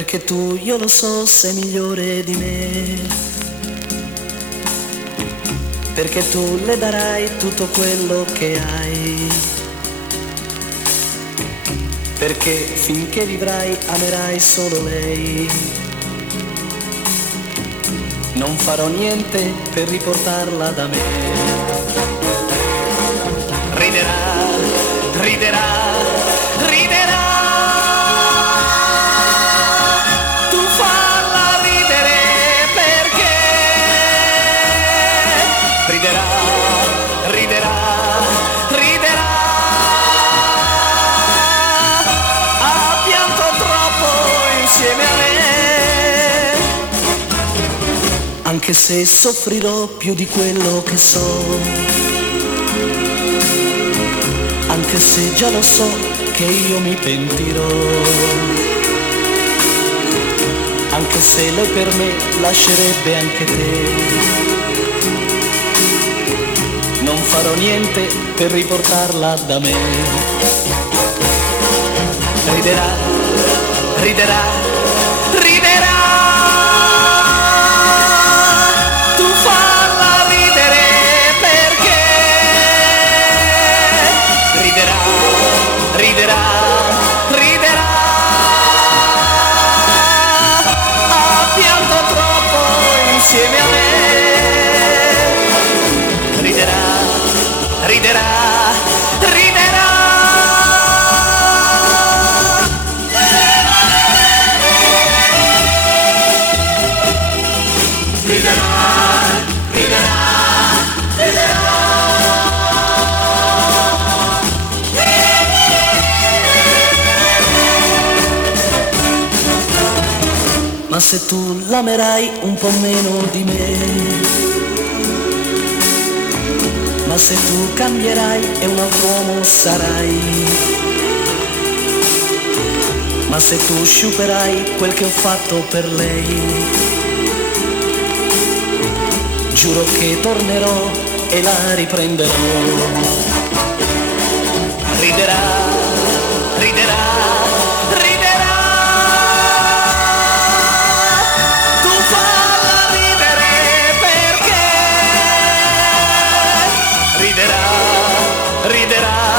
Perché tu, io lo so, sei migliore di me. Perché tu le darai tutto quello che hai. Perché finché vivrai amerai solo lei. Non farò niente per riportarla da me. Riderà, riderà, riderà. Tu falla ridere perché riderà, riderà, riderà. Ha pianto troppo insieme a me. Anche se soffrirò più di quello che so. Anche se già lo so che io mi pentirò, anche se lei per me lascerebbe anche te, non farò niente per riportarla da me. Riderà, riderà, riderà. Tu falla ridere perché riderà, riderà, riderà. Ha pianto troppo insieme a me. Riderà, riderà, riderà. Ma se tu l'amerai un po' meno di me, ma se tu cambierai e un altro uomo sarai, ma se tu sciuperai quel che ho fatto per lei, giuro che tornerò e la riprenderò. Riderà, riderà, riderà. Tu falla ridere perché riderà, riderà.